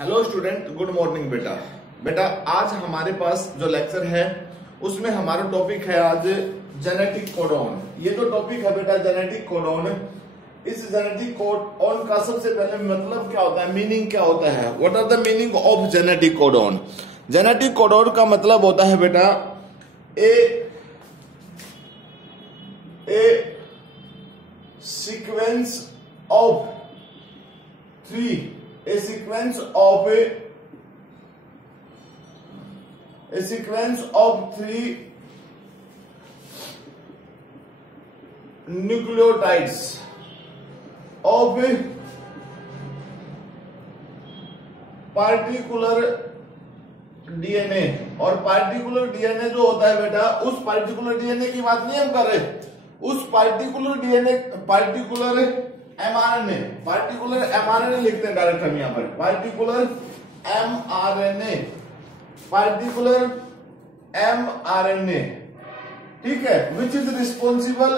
Hello student, good morning बेटा। बेटा आज हमारे पास जो लेक्चर है उसमें हमारा टॉपिक है आज जेनेटिक कोडॉन। ये जो टॉपिक है बेटा जेनेटिक कोडॉन, इस जेनेटिक कोडॉन का सबसे पहले मतलब क्या होता है, मीनिंग क्या होता है। What are the meaning of genetic codon. Genetic codon का मतलब होता है बेटा a sequence of three a sequence of three nucleotides of particular DNA. और पार्टिकुलर डीएनए जो होता है बेटा, उस पार्टिकुलर डीएनए की बात नहीं हम कर रहे, उस पार्टिकुलर डीएनए पार्टिकुलर एमआरएनए लिखते हैं डायरेक्ट हम यहां पर, पार्टिकुलर एमआरएनए, ठीक है। Which is responsible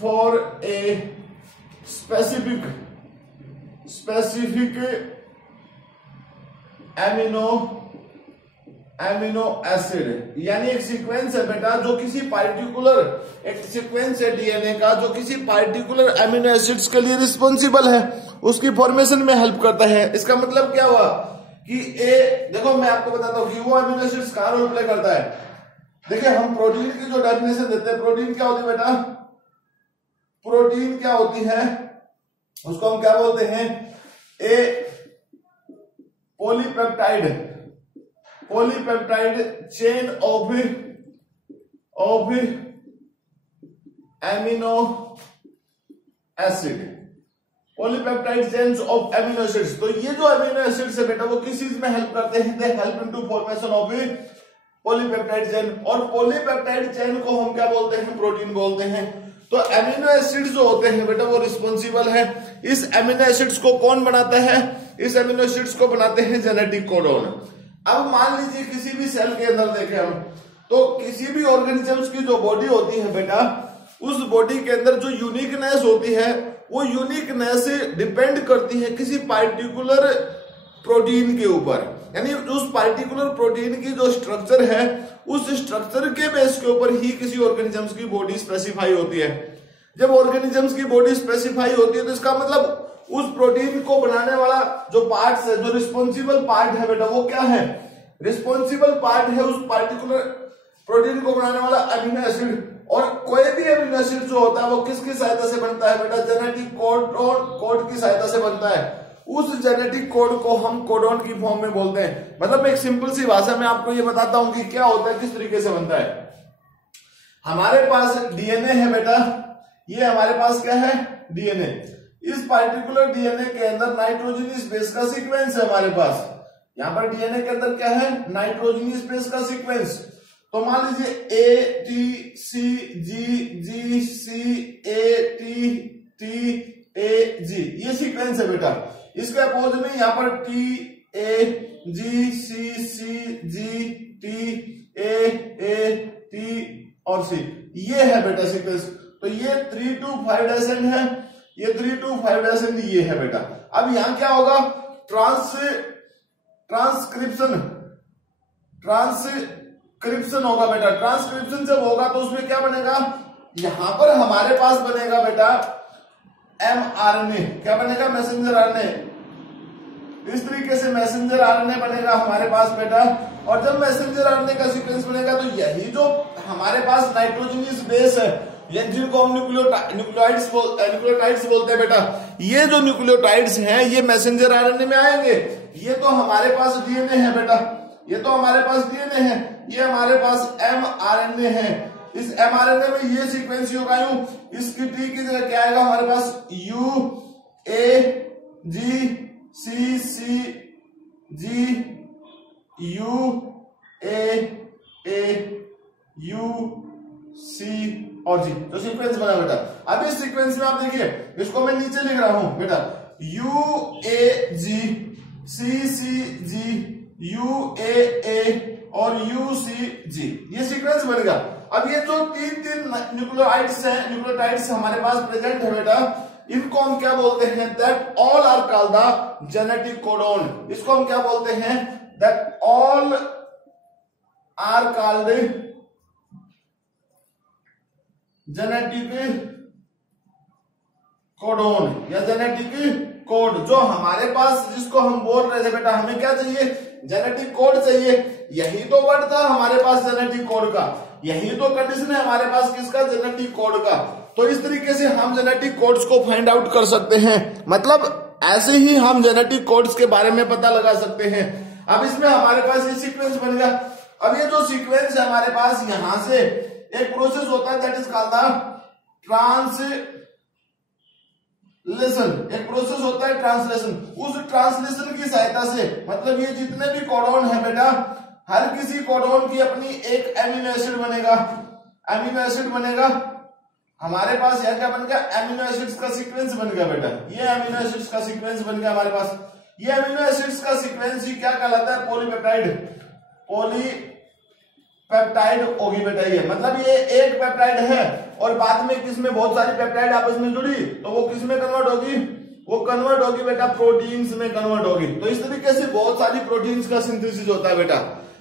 for a specific amino acid. यानी एक सीक्वेंस है बेटा जो किसी पार्टिकुलर, एक सीक्वेंस है डीएनए का जो किसी पार्टिकुलर एमिनो एसिड्स के लिए रिस्पॉन्सिबल है, उसकी फॉर्मेशन में हेल्प करता है। इसका मतलब क्या हुआ कि देखो मैं आपको बताता हूं कि वो एमिनो एसिड्स कहां रोल प्ले करता है। देखिए हम प्रोटीन की जो डेफिनेशन देते हैं, प्रोटीन क्या होती है बेटा, प्रोटीन क्या होती है उसको हम क्या बोलते हैं, polypeptide chain of amino acid, polypeptide chains of amino acids. तो ये जो एमिनो एसिड्स है बेटा वो किस चीज में हेल्प करते हैं, they help into formation of polypeptide chain. और पॉलीपेप्टाइड चेन को हम क्या बोलते हैं, प्रोटीन बोलते हैं। तो एमिनो एसिड्स जो होते हैं बेटा वो रिस्पॉन्सिबल है। इस एमिनो एसिड्स को कौन बनाता है, इस एमिनो एसिड्स को बनाते हैं जेनेटिक कोडॉन। अब मान लीजिए किसी भी सेल के अंदर देखें हम, तो किसी भी ऑर्गेनिजम्स की जो बॉडी होती है बेटा, उस बॉडी के अंदर जो यूनिकनेस होती है वो यूनिकनेस डिपेंड करती है किसी पार्टिकुलर प्रोटीन के ऊपर। यानी उस पार्टिकुलर प्रोटीन की जो स्ट्रक्चर है उस स्ट्रक्चर के बेस के ऊपर ही किसी ऑर्गेनिजम्स की बॉडी स्पेसिफाई होती है। जब ऑर्गेनिजम्स की बॉडी स्पेसिफाई होती है तो इसका मतलब उस प्रोटीन को बनाने वाला जो पार्ट्स है, जो रिस्पॉन्सिबल पार्ट है बेटा वो क्या है, रिस्पॉन्सिबल पार्ट है उस पार्टिकुलर प्रोटीन को बनाने वाला एमिनो एसिड। और कोई भी एमिनो एसिड जो होता है वो किसकी सहायता से बनता है बेटा, जेनेटिक कोड की सहायता से बनता है। उस जेनेटिक कोड को हम कोडॉन की फॉर्म में बोलते हैं। मतलब एक सिंपल सी भाषा में आपको ये बताता हूं कि क्या होता है, किस तरीके से बनता है। हमारे पास डीएनए है बेटा, ये हमारे पास क्या है, डीएनए। इस पार्टिकुलर डीएनए के अंदर नाइट्रोजनस बेस का सीक्वेंस है हमारे पास। यहां पर डीएनए के अंदर क्या है, नाइट्रोजनस बेस का सीक्वेंस। तो मान लीजिए A T C ji C A T A जी, ये सीक्वेंस है बेटा। इसके अपोज में यहां पर T A G C G T A T और सी, ये है बेटा सीक्वेंस। तो ये 3 to 5 डेसिमल है, ये 3 to 5 डेसिमल ये है बेटा। अब यहां क्या होगा, ट्रांसक्रिप्शन होगा बेटा। ट्रांसक्रिप्शन जब होगा तो उसमें क्या बनेगा, यहां पर हमारे पास बनेगा बेटा एमआरएनए। क्या बनेगा, मैसेंजर आरएनए। इस तरीके से मैसेंजर आरएनए बनेगा हमारे पास बेटा। और जब मैसेंजर आरएनए का सीक्वेंस बनेगा तो यही जो हमारे पास नाइट्रोजनस बेस है, ये जिनको हम न्यूक्लियोटाइड्स बोलते हैं बेटा, ये जो न्यूक्लियोटाइड्स हैं ये मैसेंजर आरएनए में आएंगे। ये तो हमारे पास डीएनए है बेटा, ये तो हमारे पास डीएनए है, ये हमारे पास एमआरएनए है। इस एमआरएनए में ये सीक्वेंस होगा यूं, इसकी टी की जगह क्या आएगा हमारे पास, U A G C G U A U C और जी, जो सीक्वेंस बना बेटा। अब इस सीक्वेंस में आप देखिए, इसको मैं नीचे लिख रहा हूं बेटा, you A G C G U ए और यू सी जी, ये सीक्वेंस बनेगा। अब ये जो तीन न्यूक्लियोटाइड्स हमारे पास प्रेजेंट है बेटा, इनको हम क्या बोलते हैं, that all are called the genetic codon. इसको हम क्या बोलते हैं, that all are called genetic codon या जेनेटिक कोड। जो हमारे पास, जिसको हम बोल रहे थे बेटा, हमें क्या चाहिए, जेनेटिक कोड चाहिए। यही तो वर्ड था हमारे पास जेनेटिक कोड का, यही तो कंडीशन है हमारे पास किसका, जेनेटिक कोड का। तो इस तरीके से हम जेनेटिक कोड्स को फाइंड आउट कर सकते हैं, मतलब ऐसे ही हम जेनेटिक कोड्स के बारे में पता लगा सकते हैं। अब इसमें हमारे पास ये सीक्वेंस बन गया। अब ये जो सीक्वेंस है हमारे पास, यहां से एक प्रोसेस होता है that is called the translation. एक प्रोसेस होता है ट्रांसलेशन। उस ट्रांसलेशन की सहायता से, मतलब ये जितने भी कोडोन है बेटा, हर किसी कोडोन की अपनी एक एमिनो एसिड बनेगा। एमिनो एसिड बनेगा हमारे पास, यह क्या बन गया, एमिनो एसिड्स का सीक्वेंस बन गया बेटा। ये एमिनो एसिड्स का सीक्वेंस बन गया हमारे पास। ये एमिनो एसिड्स का सीक्वेंस ही क्या कहलाता है, पॉलीपेप्टाइड। पॉलीपेप्टाइड होगी बेटा ये, मतलब ये एक पेप्टाइड है और बाद में किसमें बहुत सारी पेप्टाइड आपस में जुड़ी, तो वो किसमें कन्वर्ट होगी, वो कन्वर्ट होगी बेटा प्रोटीन्स में कन्वर्ट होगी। तो इस तरीके से बहुत सारी प्रोटीन्स का सिंथेसिस होता है बेटा।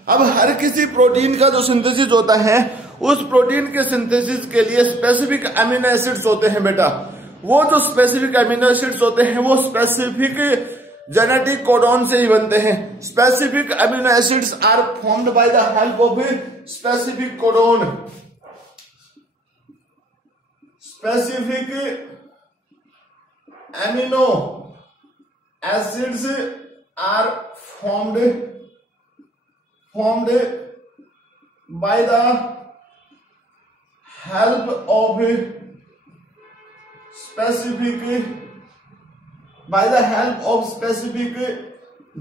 अब हर किसी प्रोटीन का जो सिंथेसिस होता है, उस प्रोटीन के सिंथेसिस के लिए स्पेसिफिक अमीनो एसिड्स होते हैं बेटा। वो जो स्पेसिफिक अमीनो एसिड्स होते हैं वो स्पेसिफिक जेनेटिक कोडोन से ही बनते हैं। Specific amino acids are formed by the help of specific codon. स्पेसिफिक अमीनो एसिड्स आर formed by the help of specific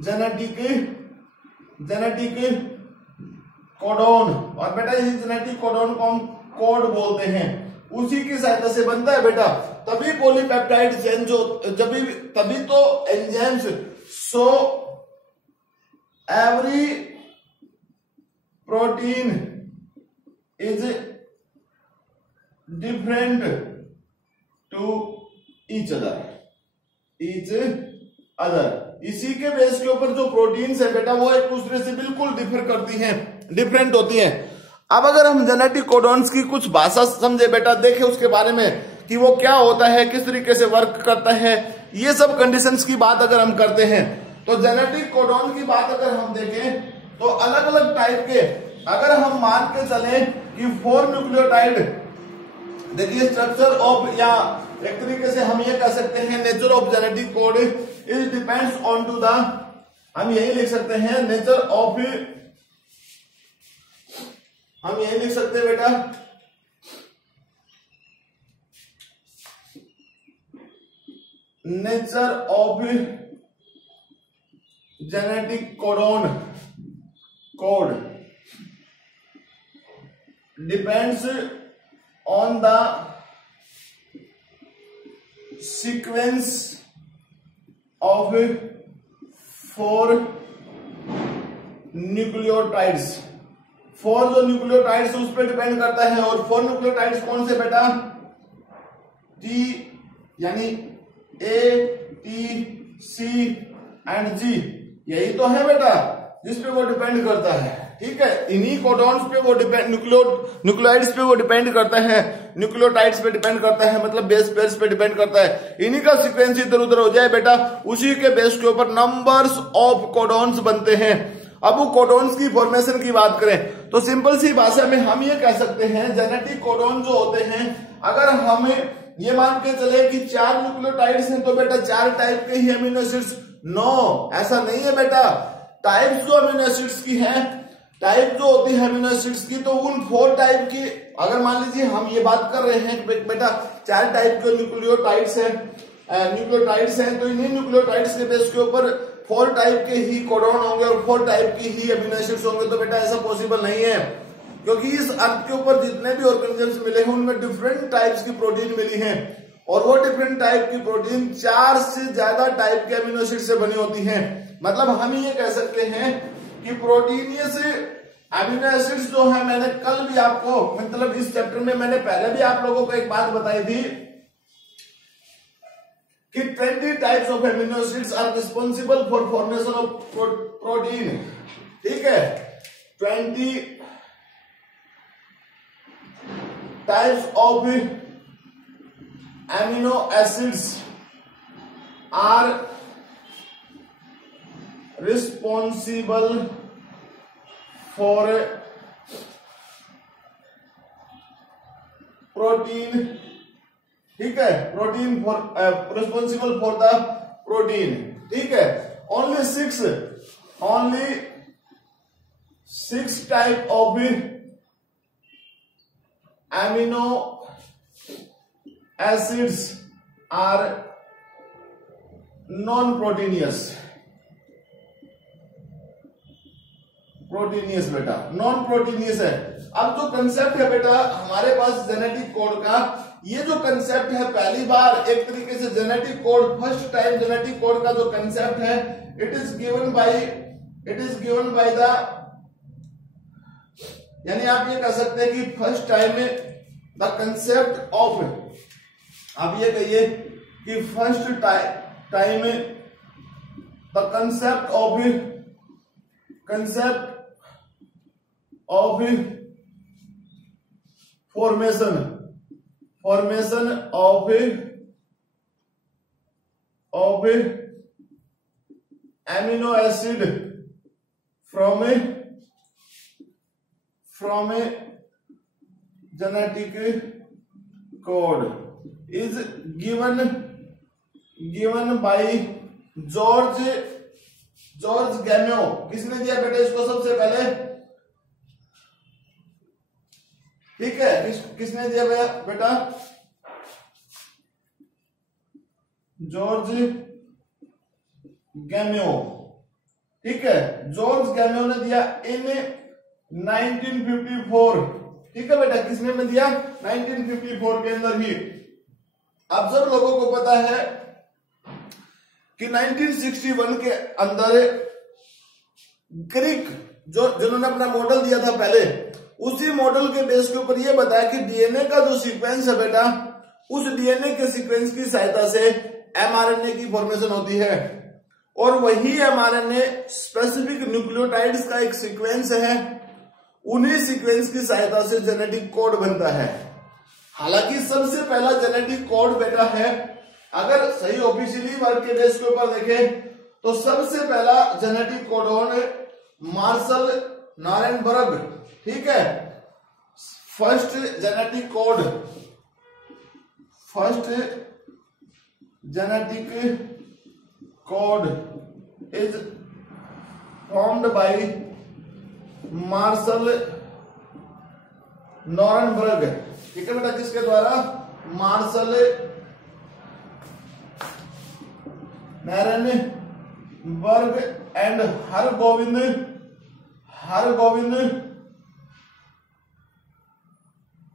genetic codon. और बेटा इस जेनेटिक कोडोन को हम कोड बोलते हैं, उसी की सहायता से बनता है बेटा। तभी पॉलीपेप्टाइड चेन जो तभी तो enzymes, so every protein is different to each other. इसी के बेस के ऊपर जो प्रोटीन्स है बेटा, वो एक दूसरे से बिल्कुल डिफर करती हैं, डिफरेंट होती हैं। अब अगर हम जेनेटिक कोडोन्स की कुछ भाषा समझे बेटा, देखें उसके बारे में कि वो क्या होता है, किस तरीके से वर्क करता है, ये सब कंडीशंस की बात अगर हम करते हैं, तो जेनेटिक कोडोन की बात अगर हम देखें तो अलग अलग टाइप के, अगर हम मान के चले कि 4 न्यूक्लियोटाइड, देखिए स्ट्रक्चर ऑफ, या एक तरीके से हम ये कह सकते हैं nature of genetic code is depends on to the, हम यही लिख सकते हैं नेचर ऑफ, हम यही लिख सकते हैं बेटा nature of genetic code depends on the sequence of 4 nucleotides. 4 जो न्यूक्लियोटाइड्स उस पर डिपेंड करता है। और 4 न्यूक्लियोटाइड्स कौन से बेटा, टी यानी ए, टी, सी एंड जी, यही तो है बेटा जिस पे वो डिपेंड करता है। ठीक है, इन्हीं कोडोन्स पे वो डिपेंड, न्यूक्लियोटाइड्स पे वो डिपेंड करता है, न्यूक्लियोटाइड्स पे डिपेंड करता है, मतलब बेस पेयर्स पे डिपेंड करता है। इन्हीं का सीक्वेंस इधर उधर हो जाए बेटा, उसी के बेस के ऊपर नंबर्स ऑफ कोडोन्स बनते हैं। अब वो कोडोन्स की फॉर्मेशन की बात करें तो सिंपल सी भाषा में हम ये कह सकते हैं, जेनेटिक कोडोन जो होते हैं, अगर हम ये मान के चले कि 4 न्यूक्लियोटाइड्स हैं तो बेटा 4 टाइप के ही अमीनो एसिड्स, नो ऐसा नहीं है बेटा। टाइप्स जो अमीनो एसिड्स की हैं, टाइप जो होती है अमीनो एसिड्स की, तो उन 4 टाइप की, अगर मान लीजिए हम ये बात कर रहे हैं बेटा 4 टाइप के न्यूक्लियोटाइड्स हैं, तो इन्हीं न्यूक्लियोटाइड्स के बेस के ऊपर 4 टाइप के ही कोडोन होंगे और 4 टाइप की ही अमीनो एसिड्स होंगे। तो बेटा ऐसा पॉसिबल नहीं है, क्योंकि इस अर्थ के ऊपर जितने भी ऑर्गेनिजम्स मिले हैं उनमें डिफरेंट टाइप्स की प्रोटीन मिली है, और वो डिफरेंट टाइप की प्रोटीन 4 से ज्यादा टाइप के अमीनो एसिड से बनी होती हैं। मतलब हम ये कह सकते हैं कि प्रोटीनियस अमीनो एसिड्स जो है, मैंने कल भी आपको, मतलब इस चैप्टर में मैंने पहले भी आप लोगों को एक बात बताई थी कि 20 types of amino acids are responsible for formation of protein. ठीक है, 20 types of amino acids are responsible for protein. ठीक है, protein for responsible for the protein. ठीक है, only six type of amino acids are non proteinous. Proteinous बेटा, non proteinous है। अब जो कंसेप्ट है बेटा हमारे पास जेनेटिक कोड का, ये जो कंसेप्ट है पहली बार एक तरीके से genetic code, first time genetic code का जो कंसेप्ट है, it is given by the, यानी आप ये कह सकते हैं कि first time the concept of, आप ये कहिए कि first time the concept of formation of amino acid from a genetic code is given by George Gamow. किसने दिया बेटा इसको सबसे पहले? ठीक है, किसने दिया बेटा? जॉर्ज गैमो। ठीक है, जॉर्ज गैमो ने दिया इन 1954। ठीक है बेटा, किसने में दिया? 1954 के अंदर ही। अब सब लोगों को पता है कि 1961 के अंदर क्रिक जिन्होंने अपना मॉडल दिया था पहले, उसी मॉडल के बेस के ऊपर ये बताया कि डीएनए का जो सीक्वेंस है बेटा, उस डीएनए के सीक्वेंस की सहायता से एमआरएनए की फॉर्मेशन होती है, और वही एमआरएनए स्पेसिफिक न्यूक्लियोटाइड्स का एक सीक्वेंस है, उन्हीं सीक्वेंस की सहायता से जेनेटिक कोड बनता है। हालांकि सबसे पहला जेनेटिक कोड बेटा है, अगर सही ऑफिशियली वर्क के बेस के ऊपर देखें तो सबसे पहला जेनेटिक कोडोन मार्शल नारेनबर्ग। ठीक है, first genetic code is formed by Marshall Nirenberg. ठीक है बेटा, किसके द्वारा? Marshall Nirenberg and Hargobind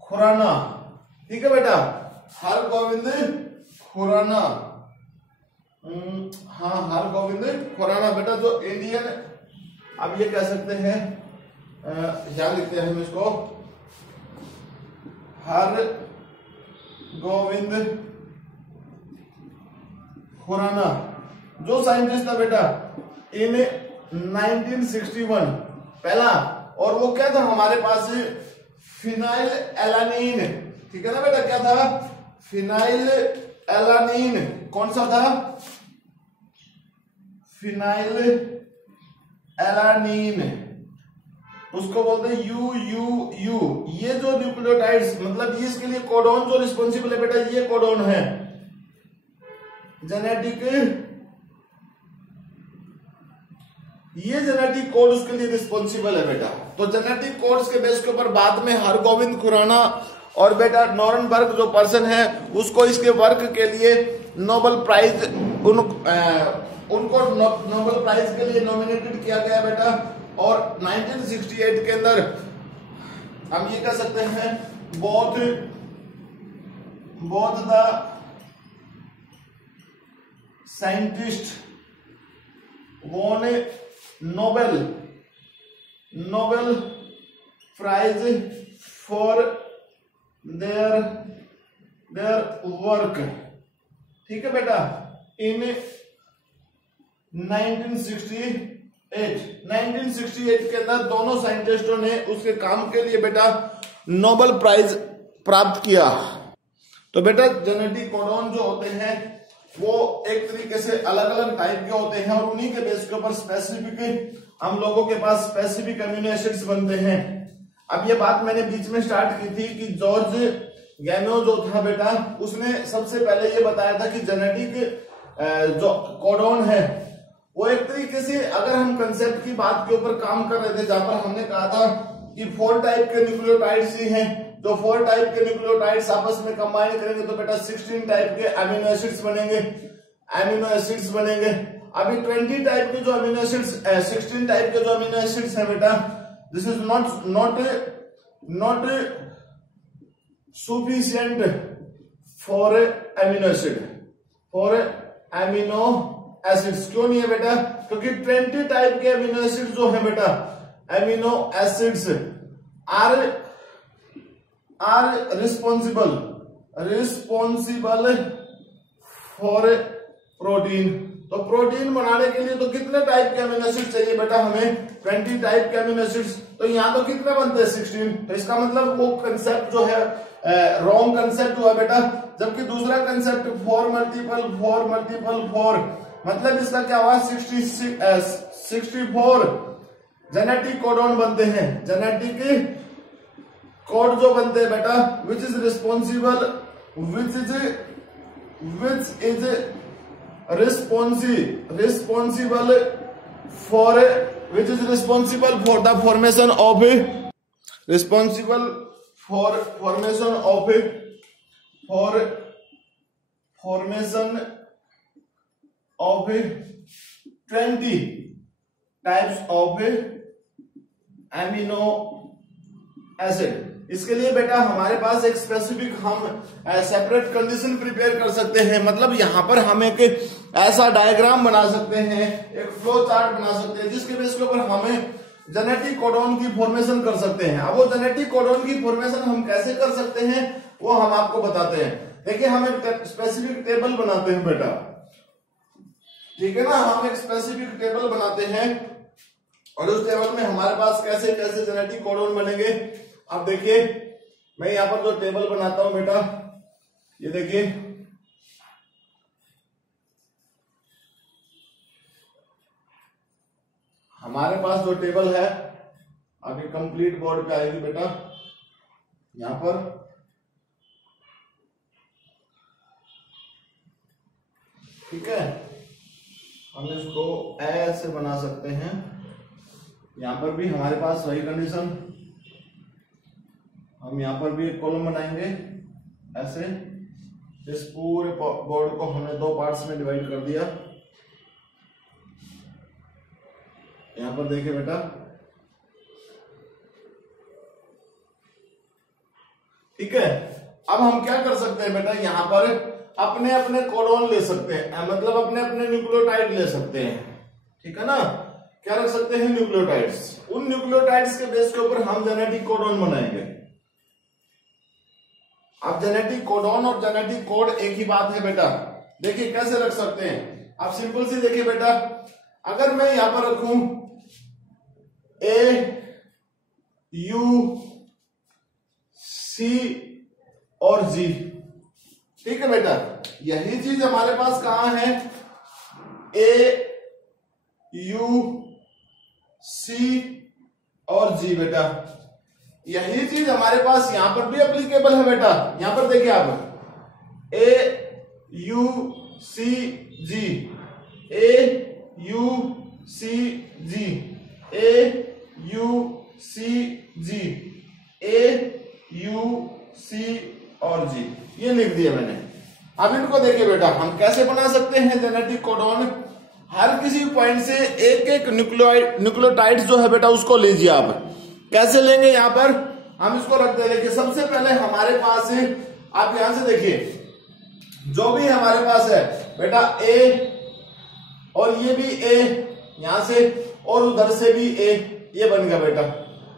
Khorana. ठीक है बेटा, हरगोविंद खुराना। हाँ, हरगोविंद खुराना बेटा, जो इंडियन, अब ये कह सकते हैं, क्या लिखते हैं हम इसको, हरगोविंद खुराना, जो साइंटिस्ट था बेटा इन 1961 पहला, और वो क्या था हमारे पास? Phenyl alanine. ठीक है ना बेटा, क्या था? Phenyl alanine. कौन सा था? फिनाइल एलानीन, उसको बोलते हैं यू। ये जो न्यूक्लियोटाइड्स, मतलब ये इसके लिए कोडोन जो रिस्पॉन्सिबल है बेटा, ये कोडोन है जेनेटिक, ये जेनेटिक कोड उसके लिए रिस्पॉन्सिबल है बेटा। तो जेनेटिक कोड्स के बेस के ऊपर बाद में हरगोविंद खुराना और बेटा नारेनबर्ग जो पर्सन है, उसको इसके वर्क के लिए नोबेल प्राइज, उनको नोबेल प्राइज के लिए नॉमिनेटेड किया गया बेटा। और 1968 के अंदर हम ये कह सकते हैं both the scientist won a Nobel prize for their work, ठीक है बेटा, इन 1968 के अंदर दोनों साइंटिस्टों ने उसके काम के लिए बेटा नोबेल प्राइज प्राप्त किया। तो बेटा जेनेटिक कोडॉन जो होते हैं वो एक तरीके से अलग अलग टाइप के होते हैं और उन्हीं के बेस के ऊपर स्पेसिफिक हम लोगों के पास स्पेसिफिक अमीनो एसिड्स बनते हैं। अब ये बात मैंने बीच में स्टार्ट की थी कि जॉर्ज गैनो जो था बेटा उसने सबसे पहले ये बताया था कि जेनेटिक जो कोडॉन है वो एक तरीके से, अगर हम कंसेप्ट की बात के ऊपर काम कर रहे थे जहां पर हमने कहा था कि 4 टाइप के न्यूक्लियोटाइड्स ही हैं, जो 4 टाइप के न्यूक्लियोटाइड्स आपस में कंबाइन करेंगे तो बेटा 16 टाइप के अमीनो एसिड्स बनेंगे। अभी 20 टाइप के जो अमीनो एसिड्स 16 टाइप के जो अमीनो एसिड्स हैं बेटा, this is not sufficient for amino acids। क्यों नहीं है बेटा? क्योंकि 20 टाइप के अमीनो एसिड जो है बेटा, amino acids are responsible for protein. तो प्रोटीन बनाने के लिए तो कितने टाइप के अमीनो एसिड चाहिए बेटा? हमें 20 टाइप के अमीनो एसिड्स। तो यहां तो कितने बनते हैं? 16। तो इसका मतलब वो कंसेप्ट जो है रॉन्ग कंसेप्ट हुआ बेटा। जबकि दूसरा कंसेप्ट 4 × 4 मतलब इसका क्या हुआ? 64 जेनेटिक कोडॉन बनते हैं। जेनेटिक कोड जो बनते हैं बेटा which is responsible for the formation of 20 types of amino acid. इसके लिए बेटा हमारे पास एक स्पेसिफिक हम सेपरेट कंडीशन प्रिपेयर कर सकते हैं। मतलब यहां पर हम एक ऐसा डायग्राम बना सकते हैं, एक फ्लो चार्ट बना सकते हैं जिसके बेस के ऊपर हमें जेनेटिक कोडॉन की फॉर्मेशन कर सकते हैं। अब वो जेनेटिक कोडॉन की फॉर्मेशन हम कैसे कर सकते हैं वो हम आपको बताते हैं। देखिए हम एक स्पेसिफिक टेबल बनाते हैं बेटा, ठीक है ना। हम एक स्पेसिफिक टेबल बनाते हैं और उस टेबल में हमारे पास कैसे कैसे जेनेटिक कोडॉन बनेंगे। अब देखिए मैं यहां पर जो टेबल बनाता हूं बेटा, ये देखिए हमारे पास जो टेबल है अभी कंप्लीट बोर्ड पे आएगी बेटा। यहां पर ठीक है, हम इसको ऐसे बना सकते हैं। यहां पर भी हमारे पास वही कंडीशन, हम यहां पर भी एक कॉलम बनाएंगे ऐसे। इस पूरे बोर्ड को हमने 2 पार्ट्स में डिवाइड कर दिया। यहां पर देखिए बेटा, ठीक है। अब हम क्या कर सकते हैं बेटा, यहां पर अपने अपने कोडॉन ले सकते हैं, मतलब अपने अपने न्यूक्लियोटाइड ले सकते हैं, ठीक है ना। क्या रख सकते हैं? न्यूक्लियोटाइड्स। उन न्यूक्लियोटाइड्स के बेस के ऊपर हम जेनेटिक कोडॉन बनाएंगे। अब जेनेटिक कोडॉन और जेनेटिक कोड एक ही बात है बेटा। देखिए कैसे रख सकते हैं आप, सिंपल सी देखिए बेटा, अगर मैं यहां पर रखूं AUC और G, ठीक है बेटा। यही चीज हमारे पास कहां है? AUC और G बेटा। यही चीज हमारे पास यहां पर भी एप्लीकेबल है बेटा। यहां पर देखिए आप AUCG, AUCG, AUCG, AUC और G, ये लिख दिया मैंने। अब इनको देखिए बेटा, हम कैसे बना सकते हैं जेनेटिक कोडॉन। हर किसी पॉइंट से एक एक न्यूक्लियोटाइड्स जो है बेटा उसको लीजिए आप। कैसे लेंगे? यहां पर हम इसको रखते हैं। देखिए सबसे पहले हमारे पास है, आप यहां से देखिए जो भी हमारे पास है बेटा A, और ये भी A यहां से, और उधर से भी A, ये बन गया बेटा।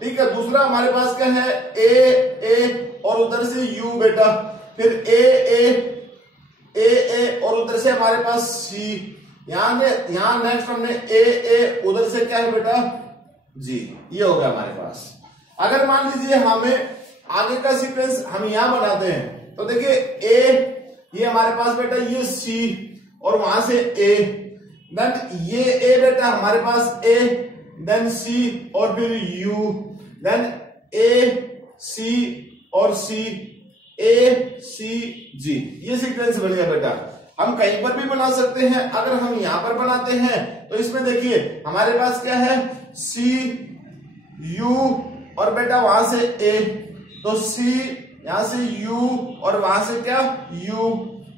ठीक है। दूसरा हमारे पास क्या है, ए और उधर से यू बेटा, फिर ए और उधर से हमारे पास सी, यहां नेक्स्ट हमने ए उधर से क्या है बेटा, जी। ये हो गया हमारे पास। अगर मान लीजिए हमें आगे का सीक्वेंस हम यहां बनाते हैं, तो देखिए ए, ये हमारे पास बेटा ये सी और वहां से ए, देन ये ए बेटा हमारे पास ए, देन सी और फिर यू, देन ए सी और सी, ए सी जी। ये सीक्वेंस बन गया बेटा। हम कहीं पर भी बना सकते हैं। अगर हम यहां पर बनाते हैं तो इसमें देखिए हमारे पास क्या है, सी यू और बेटा वहां से ए, तो सी यहां से यू और वहां से क्या यू,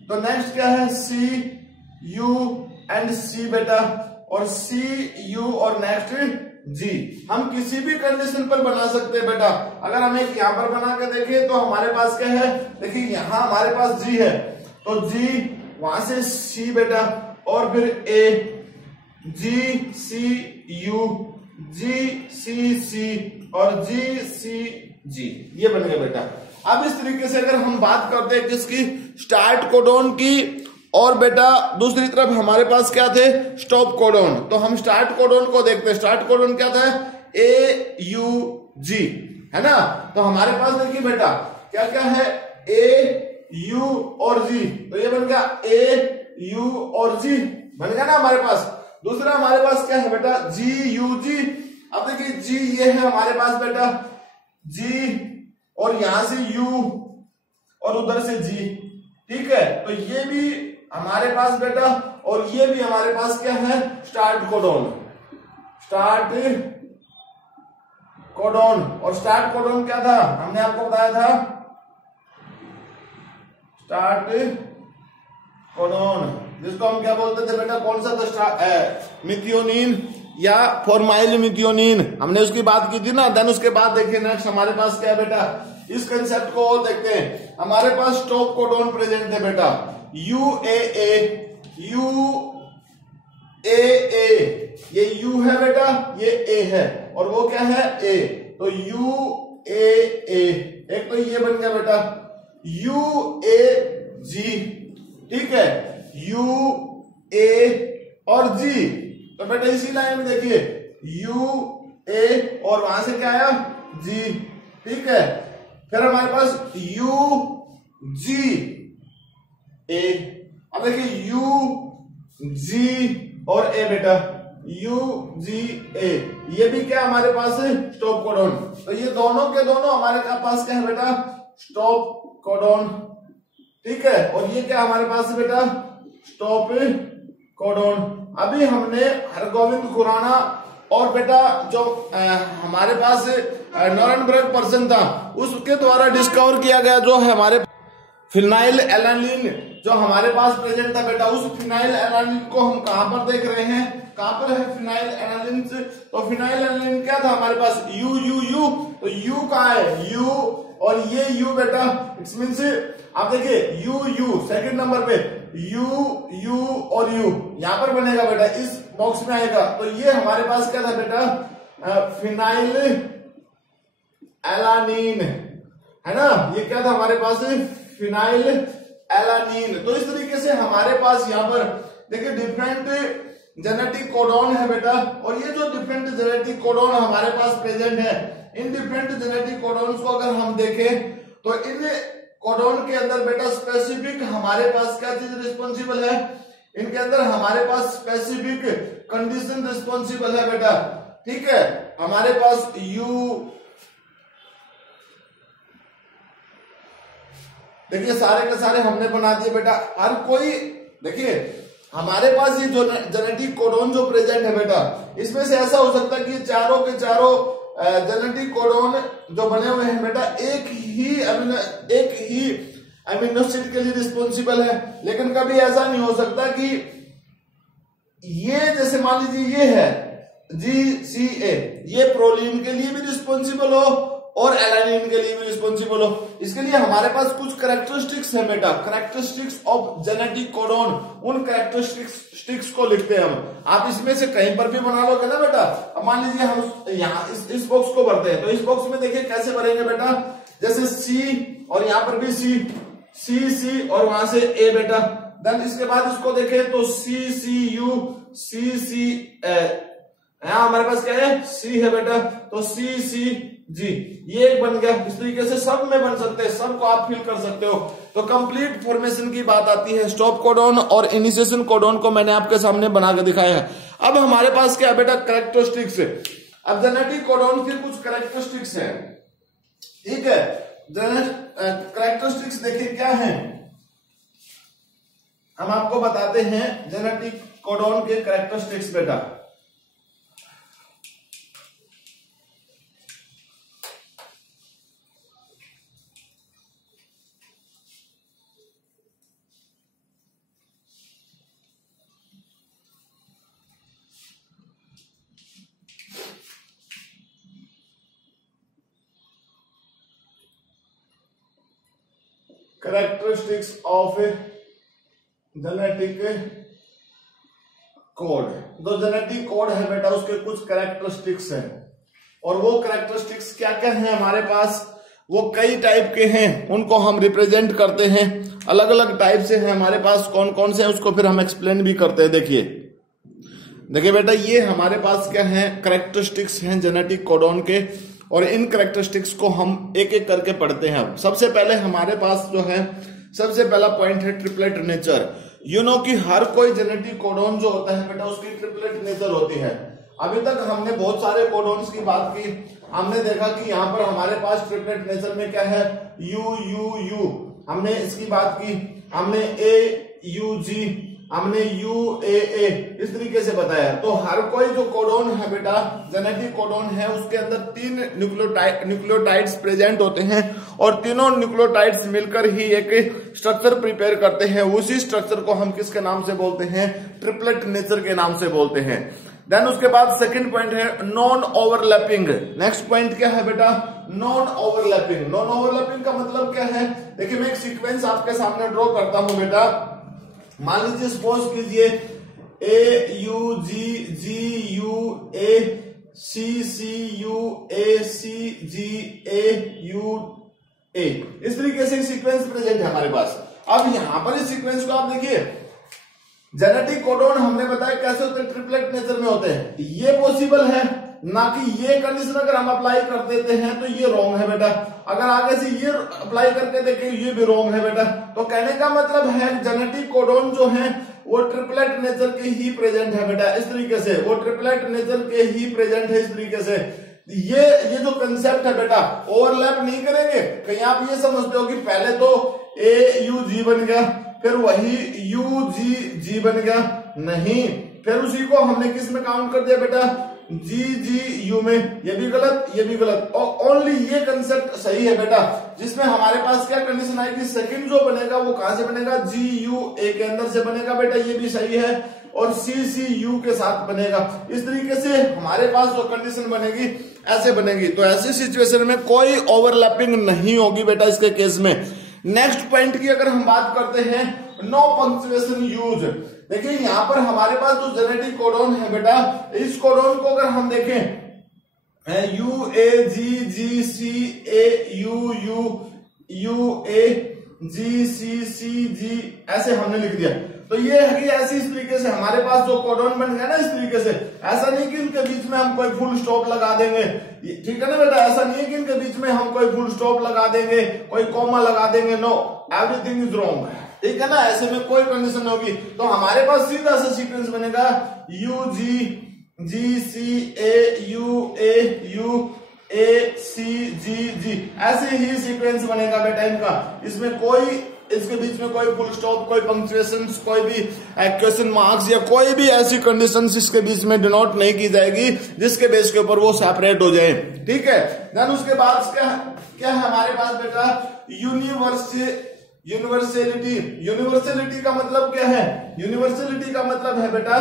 तो नेक्स्ट क्या है सी यू एंड सी बेटा, और सी यू और नेक्स्ट जी। हम किसी भी कंडीशन पर बना सकते हैं बेटा। अगर हम एक यहां पर बना के देखें तो हमारे पास क्या है, देखिए यहां हमारे पास जी है, तो जी वहां से सी बेटा और फिर ए, जी सी यू, जी सी सी और जी सी जी। ये बन गया बेटा। अब इस तरीके से अगर हम बात करते हैं किसकी, स्टार्ट कोडॉन की, और बेटा दूसरी तरफ हमारे पास क्या थे, स्टॉप कोडॉन। तो हम स्टार्ट कोडॉन को देखते हैं। स्टार्ट कोडॉन क्या था, ए यू जी, है ना। तो हमारे पास देखिए बेटा क्या क्या है, ए यू और जी, तो ये बन गया ए यू और जी, बन गया ना हमारे पास। दूसरा हमारे पास क्या है बेटा, जी यू जी। अब देखिए जी ये है हमारे पास बेटा जी, और यहां से यू और उधर से जी, ठीक है। तो ये भी हमारे पास बेटा, और ये भी हमारे पास क्या है, स्टार्ट कोडॉन, स्टार्ट कोडॉन। और स्टार्ट कोडॉन क्या था, हमने आपको बताया था स्टार्ट कोडॉन, जिसको हम क्या बोलते थे बेटा, कौन सा था, मिथियोनिन या फॉर्माइल मिथियोनिन, हमने उसकी बात की थी ना। देन उसके बाद देखिए नेक्स्ट हमारे पास क्या है बेटा, इस कंसेप्ट को और देखते हैं। हमारे पास स्टॉप कोडॉन प्रेजेंट है बेटा, यू ए, ये यू है बेटा, ये ए है, और वो क्या है ए, तो यू ए, एक तो ये बन गया बेटा यू ए जी, ठीक है, यू ए और जी। तो बेटा इसी लाइन में देखिए यू ए और वहां से क्या आया जी, ठीक है। फिर हमारे पास यू जी ए, अब देखिए यू जी और ए बेटा, यू जी ए, ये भी क्या हमारे पास है, स्टॉप कोडॉन। तो ये दोनों के दोनों हमारे पास क्या है बेटा, स्टॉप कोडॉन, ठीक है। और ये क्या हमारे पास है बेटा, स्टॉप कोडॉन। अभी हमने हरगोविंद खुराना और बेटा जो हमारे पास नॉरेनबर्ग पर्सन था, उसके द्वारा डिस्कवर किया गया जो है हमारे फिनाइल एलानिन जो हमारे पास प्रेजेंट था बेटा, उस फिनाइल एलानिन को हम कहां पर देख रहे हैं, कहां पर है फिनाइल एलानिन। तो फिनाइल एलानिन क्या था हमारे पास, यू यू यू, तो यू कहां है, यू, और ये यू बेटा इट्स मीन्स, आप देखिए यू यू सेकंड नंबर पे, यू यू और यू यहां पर बनेगा बेटा, इस बॉक्स में आएगा। तो ये हमारे पास क्या था बेटा, फिनाइल एलानिन, है ना। ये क्या था हमारे पास, फिनाइल एलानिन। तो इस तरीके से हमारे पास यहाँ पर देखिए डिफरेंट जेनेटिक कोडॉन है बेटा, और ये जो डिफरेंट जेनेटिक कोडॉन हमारे पास प्रेजेंट है, इन डिफरेंट जेनेटिक कोडॉन्स को अगर हम देखें तो इन कोडॉन के अंदर बेटा स्पेसिफिक हमारे पास क्या चीज रिस्पॉन्सिबल है, इनके अंदर हमारे पास स्पेसिफिक कंडीशन रिस्पॉन्सिबल है बेटा, ठीक है। हमारे पास यू, देखिए सारे के सारे हमने बना दिए बेटा। हर कोई देखिए हमारे पास ये जो जेनेटिक कोडॉन जो प्रेजेंट है बेटा, इसमें से ऐसा हो सकता है कि चारों के चारों जेनेटिक कोडॉन जो बने हुए हैं बेटा एक ही अमीनो एसिड के लिए रिस्पॉन्सिबल है। लेकिन कभी ऐसा नहीं हो सकता कि ये जैसे मान लीजिए ये है GCA, ये प्रोलीन के लिए भी रिस्पॉन्सिबल हो और एलानिन के लिए भी रिस्पॉन्सिबल हो। इसके लिए हमारे पास कुछ कैरेक्टरिस्टिक्स है बेटा, कैरेक्टरिस्टिक्स ऑफ जेनेटिक कोडोन। उन कैरेक्टरिस्टिक्स को लिखते हैं हम। आप इसमें से कहीं पर भी बना लोगे ना बेटा। अब मान लीजिए हम यहाँ इस बॉक्स को भरते हैं, तो इस बॉक्स में देखिए कैसे भरेंगे बेटा, जैसे सी और यहाँ पर भी सी और वहां से ए बेटा। देन इसके बाद इसको देखें तो CCU CC, यहाँ हमारे पास क्या है, सी है बेटा, तो CCG, ये एक बन गया। इस तरीके से सब में बन सकते हैं, सब को आप फिल कर सकते हो। तो कंप्लीट फॉर्मेशन की बात आती है। स्टॉप कोडॉन और इनिशिएशन कोडॉन को मैंने आपके सामने बना के दिखाया है। अब हमारे पास क्या है बेटा, कैरेक्टरिस्टिक्स। अब जेनेटिक कोडॉन की कुछ कैरेक्टरिस्टिक्स है, ठीक है। कैरेक्टरिस्टिक्स देखिए क्या है, हम आपको बताते हैं जेनेटिक कोडॉन के कैरेक्टरिस्टिक्स बेटा। Characteristics of genetic code. तो जेनेटिक कोड है बेटा, उसके कुछ कैरेक्टरिस्टिक्स हैं, और वो कैरेक्टरिस्टिक्स क्या क्या हैं हमारे पास, वो कई टाइप के हैं, उनको हम रिप्रेजेंट करते हैं। अलग अलग टाइप से हैं हमारे पास, कौन कौन से हैं उसको फिर हम एक्सप्लेन भी करते हैं। देखिए बेटा, ये हमारे पास क्या है, कैरेक्टरिस्टिक्स हैं जेनेटिक कोडॉन के, और इन कैरेक्टरिस्टिक्स को हम एक एक करके पढ़ते हैं। सबसे पहले हमारे पास जो है, सबसे पहला पॉइंट है ट्रिपलेट नेचर। यू नो कि हर कोई जेनेटिक कोडॉन जो होता है बेटा, उसकी ट्रिपलेट नेचर होती है। अभी तक हमने बहुत सारे कोडॉन्स की बात की, हमने देखा कि यहाँ पर हमारे पास ट्रिपलेट नेचर में क्या है, यू, हमने इसकी बात की, हमने AUG, हमने UAA, इस तरीके से बताया। तो हर कोई जो कोडॉन है बेटा, जेनेटिक कोडॉन है, उसके अंदर 3 न्यूक्लियोटाइड्स प्रेजेंट होते हैं, और तीनों न्यूक्लियोटाइड्स मिलकर ही एक स्ट्रक्चर प्रिपेयर करते हैं। उसी स्ट्रक्चर को हम किसके नाम से बोलते हैं, ट्रिपलेट नेचर के नाम से बोलते हैं। देन उसके बाद सेकंड पॉइंट है नॉन ओवरलैपिंग। नेक्सट पॉइंट क्या है बेटा, नॉन ओवरलैपिंग। नॉन ओवरलैपिंग का मतलब क्या है, देखिए मैं एक सीक्वेंस आपके सामने ड्रॉ करता हूं बेटा। मान लीजिए सपोज कीजिए AUG GUA CCU ACG AUA, इस तरीके से सीक्वेंस प्रेजेंट है हमारे पास। अब यहां पर इस सीक्वेंस को आप देखिए, जेनेटिक कोडॉन हमने बताया कैसे होते हैं, ट्रिपलेट नेचर में होते हैं। ये पॉसिबल है ना कि ये कंडीशन अगर हम अप्लाई कर देते हैं तो ये रॉन्ग है बेटा। अगर आगे से ये अप्लाई करके देखें ये भी रॉन्ग है बेटा। तो कहने का मतलब है जेनेटिक कोडॉन जो है वो ट्रिपलेट नेचर के ही प्रेजेंट है बेटा। इस तरीके से वो ट्रिपलेट नेचर के ही प्रेजेंट है। इस तरीके से ये जो कंसेप्ट है बेटा, ओवरलैप नहीं करेंगे। कहीं आप ये समझते हो कि पहले तो AUG बन गया, फिर वही UGG बन गया, नहीं, फिर उसी को हमने किस में काउंट कर दिया बेटा, GGU में। ये भी गलत, ये भी गलत, और ओनली ये कंसेप्ट सही है बेटा, जिसमें हमारे पास क्या कंडीशन आएगी, सेकंड जो बनेगा वो कहां से बनेगा, GUA के अंदर से बनेगा बेटा, ये भी सही है, और CCU के साथ बनेगा। इस तरीके से हमारे पास जो कंडीशन बनेगी ऐसे बनेगी। तो ऐसी सिचुएशन में कोई ओवरलैपिंग नहीं होगी बेटा इसके केस में। नेक्स्ट पॉइंट की अगर हम बात करते हैं, नो पंक्चुएशन यूज। देखिए यहां पर हमारे पास जो जेनेटिक कोडॉन है बेटा, इस कोडॉन को अगर हम देखें UAGGCAUUAGCCG ऐसे हमने लिख दिया। तो ये है कि ऐसी इस तरीके से हमारे पास जो कोडॉन बन गया ना, इस तरीके से। ऐसा नहीं कि इनके बीच में हम कोई फुल स्टॉप लगा देंगे, ठीक है ना बेटा, ऐसा नहीं है कि इनके बीच में हम कोई फुल स्टॉप लगा देंगे, कोई कॉमा लगा देंगे। नो, एवरीथिंग इज रॉन्ग, ठीक है ना, ऐसे में कोई कंडीशन होगी। तो हमारे पास सीधा सा सीक्वेंस बनेगा UGGCAUAUACGG, ऐसे ही सीक्वेंस बनेगा बेटा इनका। इसमें कोई, इसके बीच में कोई फुल स्टॉप, कोई पंक्चुएशन, कोई भी क्वेश्चन मार्क्स या कोई भी ऐसी कंडीशंस इसके बीच में डिनोट नहीं की जाएगी जिसके बेस के ऊपर वो सेपरेट हो जाए, ठीक है। देन उसके बाद क्या है हमारे पास बेटा, यूनिवर्सलिटी। यूनिवर्सलिटी का मतलब क्या है, यूनिवर्सलिटी का मतलब है बेटा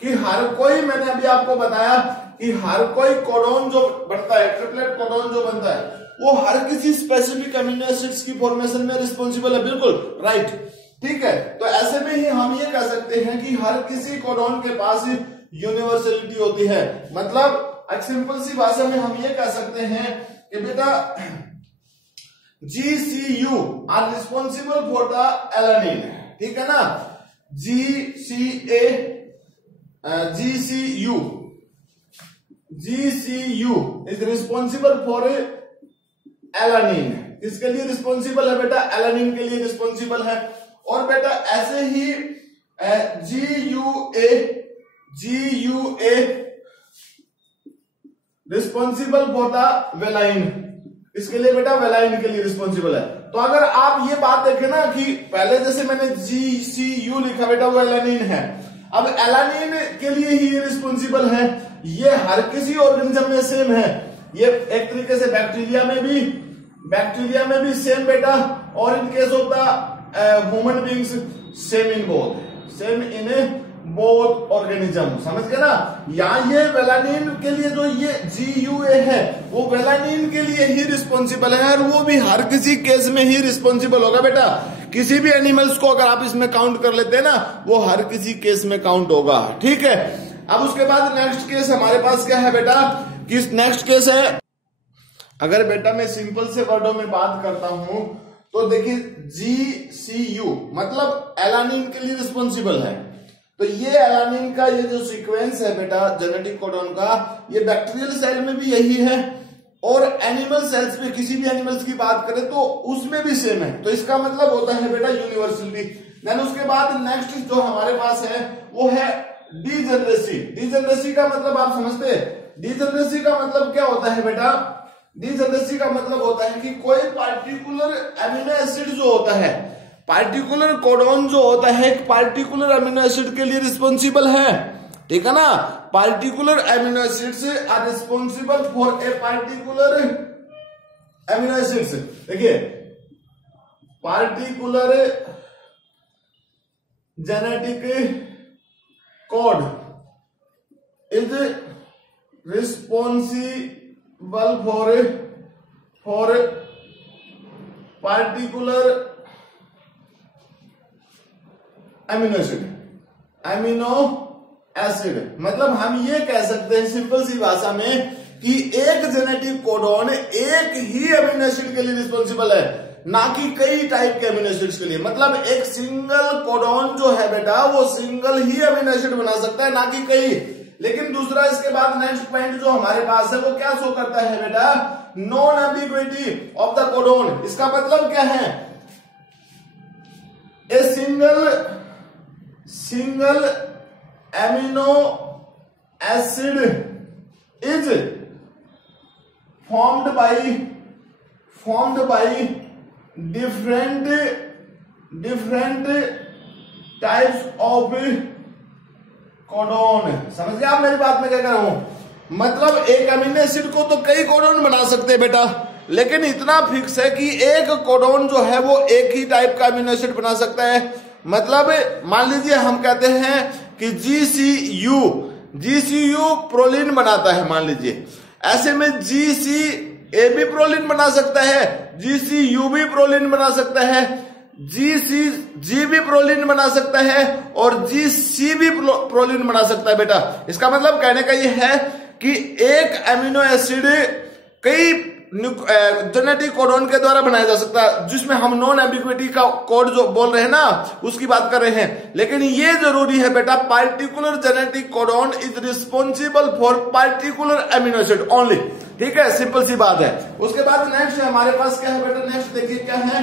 कि हर कोई, मैंने अभी आपको बताया कि हर कोई कोडॉन जो बनता है, ट्रिपलेट कोडॉन जो बनता है, वो हर किसी स्पेसिफिक अमीनो एसिड्स की फॉर्मेशन में रिस्पॉन्सिबल है। बिल्कुल राइट, ठीक है। तो ऐसे में ही हम ये कह सकते हैं कि हर किसी कोडॉन के पास यूनिवर्सलिटी होती है। मतलब एक सिंपल सी भाषा में हम ये कह सकते हैं कि बेटा GCU are responsible for the alanine, ठीक है ना। GCU is responsible for alanine. किसके लिए रिस्पॉन्सिबल है बेटा? एलानिन के लिए रिस्पॉन्सिबल है। और बेटा ऐसे ही GUA responsible for the valine. इसके लिए बेटा वेलाइन के लिए रिस्पॉन्सिबल है। तो अगर आप ये बात देखें ना कि पहले जैसे मैंने GCU लिखा बेटा वो एलानिन है, अब एलानिन के लिए ही रिस्पॉन्सिबल है। ये हर किसी ऑर्गेनिज्म में सेम है। ये एक तरीके से बैक्टीरिया में भी सेम बेटा, और in case of the human beings same in both organism. समझ गए ना। यहाँ ये वेलानिन के लिए जो ये GUA है वो वेलानिन के लिए ही रिस्पॉन्सिबल है, और वो भी हर किसी केस में ही रिस्पॉन्सिबल होगा बेटा। किसी भी एनिमल्स को अगर आप इसमें काउंट कर लेते हैं ना, वो हर किसी केस में काउंट होगा, ठीक है। अब उसके बाद नेक्स्ट केस हमारे पास क्या है बेटा? किस नेक्स्ट केस है? अगर बेटा मैं सिंपल से वर्डों में बात करता हूं तो देखिए GCU मतलब एलानिन के लिए रिस्पॉन्सिबल है। तो ये एलानिन का ये जो सीक्वेंस है बेटा जेनेटिक कोडॉन का, ये बैक्टीरियल सेल में भी यही है, और एनिमल सेल्स में किसी भी एनिमल्स की बात करें तो उसमें भी सेम है। तो इसका मतलब होता है बेटा यूनिवर्सलिटी। देन उसके बाद नेक्स्ट जो हमारे पास है वो है डीजेनरेसी। डीजेनरेसी का मतलब आप समझते हैं? डीजेनरेसी का मतलब क्या होता है बेटा? डीजेनरेसी का मतलब होता है कि कोई पार्टिकुलर एमिनो एसिड जो होता है, पार्टिकुलर कोडॉन जो होता है एक पार्टिकुलर अमीनो एसिड के लिए रिस्पॉन्सिबल है, ठीक है ना। Particular amino acids are responsible for a particular amino acids. देखिए particular genetic code is responsible for particular amino acid. मतलब हम ये कह सकते हैं सिंपल सी भाषा में कि एक जेनेटिक कोडॉन एक ही अमीनो एसिड के लिए रिस्पॉन्सिबल है, ना कि कई टाइप के अमीनो एसिड्स के लिए। मतलब एक सिंगल कोडॉन जो है बेटा वो सिंगल ही अमीनो एसिड बना सकता है, ना कि कई। लेकिन दूसरा इसके बाद नेक्स्ट पॉइंट जो हमारे पास है वो क्या शो करता है बेटा? Non ambiguity of the codon. इसका मतलब क्या है? ए single amino acid is formed by different types of codon. समझ गए आप मेरी बात में क्या कर रहा हूं? मतलब एक अमीनो एसिड को तो कई कोडॉन बना सकते हैं बेटा, लेकिन इतना फिक्स है कि एक कोडॉन जो है वो एक ही टाइप का अमीनो एसिड बना सकता है। मतलब मान लीजिए हम कहते हैं कि GCU प्रोलिन बनाता है, मान लीजिए। ऐसे में GCA भी प्रोलिन बना सकता है, GCU भी प्रोलिन बना सकता है, GCG भी प्रोलिन बना सकता है, और GC भी प्रोलिन बना सकता है बेटा। इसका मतलब कहने का ये है कि एक अमीनो एसिड कई जेनेटिक कोडॉन के द्वारा बनाया जा सकता है, जिसमें हम नॉन एम्बिग्विटी का कोड जो बोल रहे हैं ना उसकी बात कर रहे हैं। लेकिन ये जरूरी है बेटा particular genetic codon is responsible for particular amino acid only, ठीक है। सिंपल सी बात है। उसके बाद नेक्स्ट हमारे पास क्या है बेटा? नेक्स्ट देखिए क्या है?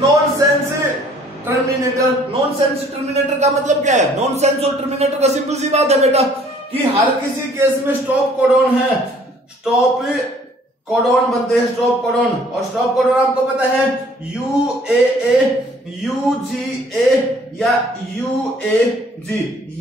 Nonsense terminator. नॉनसेंस टर्मिनेटर का मतलब क्या है? नॉनसेंस और टर्मिनेटर का सिंपल सी बात है बेटा कि हर किसी केस में स्टॉप कोडॉन है, स्टॉप कोडॉन बनते हैं, स्टॉप कोडॉन। और स्टॉप कोडॉन आपको पता है UAA, UGA या UAG,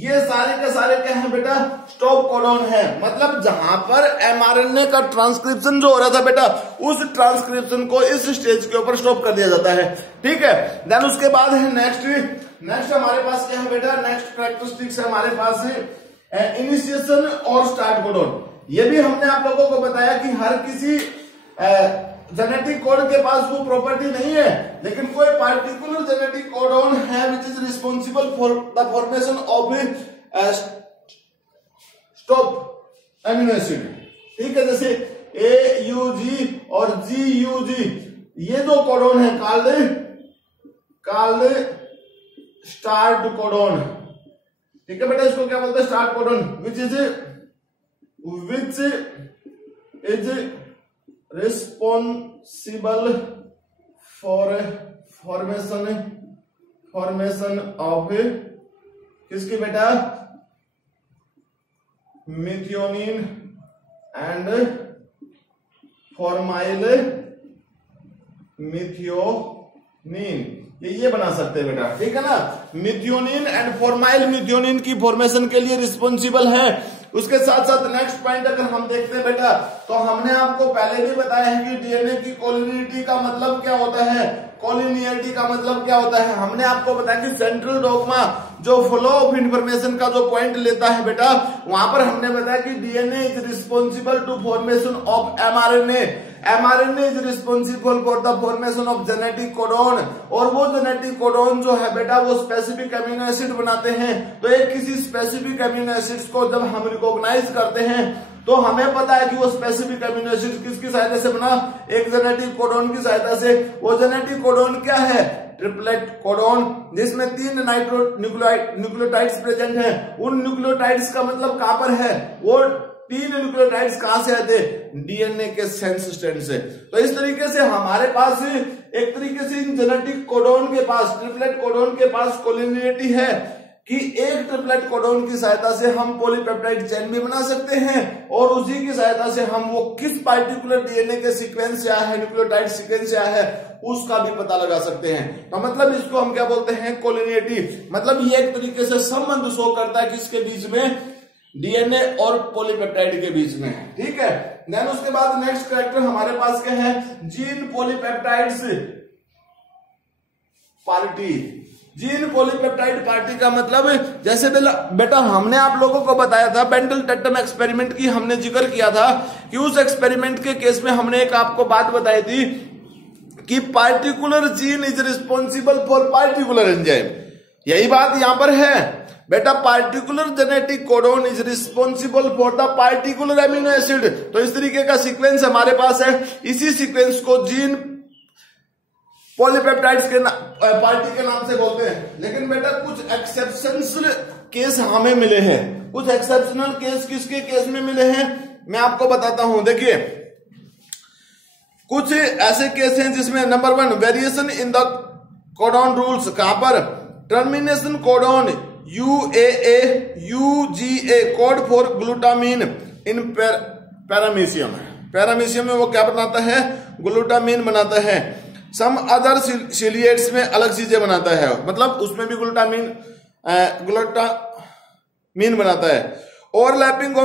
ये सारे के सारे क्या है बेटा? स्टॉप कोडॉन है। मतलब जहां पर mRNA का ट्रांसक्रिप्शन जो हो रहा था बेटा, उस ट्रांसक्रिप्शन को इस स्टेज के ऊपर स्टॉप कर दिया जाता है, ठीक है। देन उसके बाद है नेक्स्ट हमारे पास क्या है बेटा? नेक्स्ट कैरेक्टरिस्टिक्स है हमारे पास इनिशिएशन और स्टार्ट कोडॉन। ये भी हमने आप लोगों को बताया कि हर किसी जेनेटिक कोड के पास वो प्रॉपर्टी नहीं है, लेकिन कोई पार्टिकुलर जेनेटिक कोडोन है which is responsible for the formation of stop amino acid. ठीक है, जैसे AUG और GUG ये जो कोडोन है कॉल्ड स्टार्ट कोडोन। ठीक है बेटा, इसको क्या बोलते हैं? Start codon which is responsible for formation of किसकी बेटा? मिथियोनिन एंड फॉर्माइल मिथियोनिन, ये बना सकते हैं बेटा। ठीक है ना, मिथियोनिन एंड फॉर्माइल मिथियोनिन की फॉर्मेशन के लिए रिस्पॉन्सिबल है। उसके साथ साथ नेक्स्ट पॉइंट अगर हम देखते हैं बेटा, तो हमने आपको पहले भी बताया है कि डीएनए की कोलिनिटी का मतलब क्या होता है, कोलिनियरिटी का मतलब क्या होता है। हमने आपको बताया कि सेंट्रल डॉगमा जो फ्लो ऑफ इंफॉर्मेशन का जो पॉइंट लेता है बेटा, वहां पर हमने बताया कि DNA is responsible to formation of mRNA, mRNA is responsible for the formation of genetic codon, और वो जेनेटिक कोडोन जो है बेटा वो स्पेसिफिक अमीनो एसिड बनाते हैं। तो एक किसी स्पेसिफिक अमीनो एसिड्स को जब हम रिकॉग्नाइज करते हैं तो हमें पता है कि वो स्पेसिफिक अमीनो एसिड किसकी सहायता से बना? एक जेनेटिक कोडोन की सहायता से। वो जेनेटिक कोडोन क्या है? ट्रिपलेट कोडोन, जिसमें 3 न्यूक्लियोटाइड्स प्रेजेंट हैं। उन न्यूक्लियोटाइड्स का मतलब कहां पर है? वो 3 न्यूक्लियोटाइड्स कहां से आते? डीएनए के सेंस स्ट्रैंड से। तो इस तरीके से हमारे पास एक तरीके से इन जेनेटिक कोडोन के पास, ट्रिपलेट कोडोन के पास कोलिनियरिटी है कि एक ट्रिपलेट कोडोन की सहायता से हम पॉलीपेप्टाइड चेन भी बना सकते हैं, और उसी की सहायता से हम वो किस पार्टिकुलर डीएनए के सीक्वेंस से आया है, न्यूक्लियोटाइड सीक्वेंस से आया है, उसका भी पता लगा सकते हैं। तो मतलब इसको हम क्या बोलते हैं? कोलिनियरिटी। मतलब ये एक तरीके से संबंध शो करता है किसके बीच में? डीएनए और पॉलीपेप्टाइड के बीच में। ठीक है, देन उसके बाद नेक्स्ट कैरेक्टर हमारे पास क्या है? Gene polypeptides party. Gene polypeptide party का मतलब जैसे बेटा हमने आप लोगों को बताया था बेंटल टट्टम एक्सपेरिमेंट की, हमने जिक्र किया था कि उस एक्सपेरिमेंट के केस में हमने एक आपको बात बताई थी कि particular gene is responsible for particular enzyme. यही बात यहां पर है बेटा, particular genetic codon is responsible for the particular amino acid. तो इस तरीके का सीक्वेंस हमारे पास है। इसी सीक्वेंस को जीन पॉलीपेप्टाइड्स के पार्टी के नाम से बोलते हैं। लेकिन बेटा कुछ एक्सेप्शनल केस हमें मिले हैं। कुछ एक्सेप्शनल केस किसके केस में मिले हैं मैं आपको बताता हूं। देखिए कुछ ऐसे केस हैं जिसमें number 1 variation in the codon rules. कहां पर? Termination codon UAA UGA code for glutamine in paramecium. Paramecium में वो क्या बनाता है? ग्लूटामीन बनाता है। सम अदर सिलिएट्स में अलग चीजें बनाता है, मतलब उसमें भी ग्लूटामीन बनाता है। ओवरलैपिंग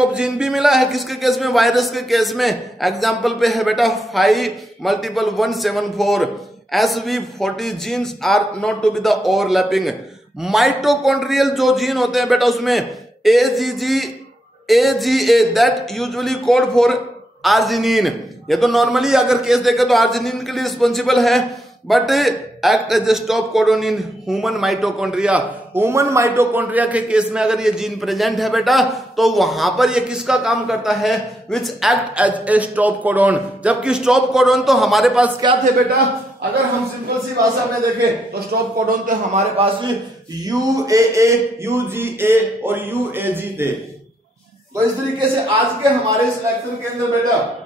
ऑफ जीन भी मिला है किसके केस में? वायरस के केस में। एग्जांपल पे है बेटा 5x174 SV40 genes are not to be the overlapping. Mitochondrial जो जीन होते हैं बेटा उसमें AGA that usually code for arginine. ये तो नॉर्मली अगर केस देखें तो आर्जिनिन के लिए रिस्पॉन्सिबल है, but act as a stop codon in human mitochondria. Human mitochondria के केस में अगर ये जीन प्रेजेंट है बेटा तो वहां पर ये किसका काम करता है? Which act as a stop codon. जबकि स्टॉप कोडोन तो हमारे पास क्या थे बेटा? अगर हम सिंपल सी भाषा में देखें तो स्टॉप कोडोन तो हमारे पास UAA UGA और UAG थे। तो इस तरीके से आज के हमारे इस लेक्चर के अंदर बेटा